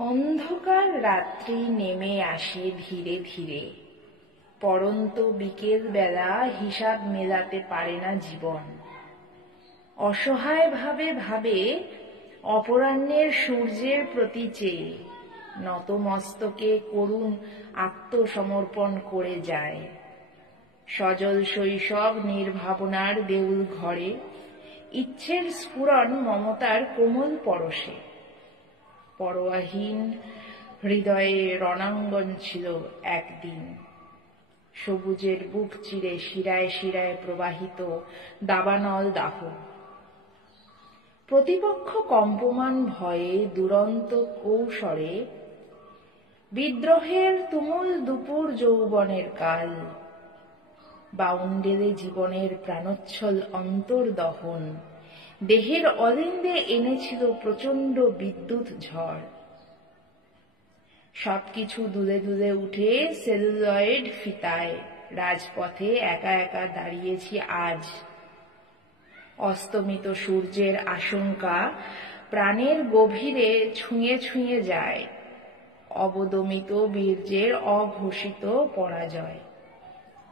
অন্ধকার রাত্রি নেমে আসে ধীরে ধীরে। পড়ন্ত বিকেল বেলা হিসাব মেলাতে পারে না জীবন। অসহায় ভাবে ভাবে অপরাহ্নের সূর্যের প্রতি চেয়ে, নতমস্তকে করুণ আত্মসমর্পণ করে যায়। সজল শৈশব নির্ভাবনার দেউল ঘরে, ইচ্ছের স্ফুরণ মমতার কোমল পরশে। পরোয়াহীন হৃদয়ে রণাঙ্গন ছিল একদিন। সবুজের বুক চিরে শিরায় শিরায় প্রবাহিত দাবানল দাহ। প্রতিপক্ষ কম্পমান ভয়ে দুরন্ত কৌশলে, বিদ্রোহের তুমুল দুপুর যৌবনের কাল। বাউন্ডেলে জীবনের প্রাণোচ্ছল অন্তর্দহন, দেহের অলিন্দে এনেছিল প্রচণ্ড বিদ্যুৎ ঝড়। সবকিছু দুলে দুলে উঠে সেলুলয়েড ফিতায় রাজপথে একা একা দাঁড়িয়েছি আজ। অস্তমিত সূর্যের আশঙ্কা প্রাণের গভীরে ছুঁয়ে ছুঁয়ে যায়। অবদমিত বীর্যের অঘোষিত পরাজয়।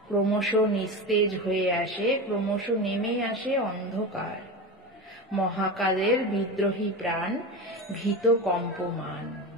ক্রমশ নিস্তেজ হয়ে আসে, ক্রমশ নেমে আসে অন্ধকার। মহাকালের বিদ্রোহী প্রাণ ভীত কম্পমান।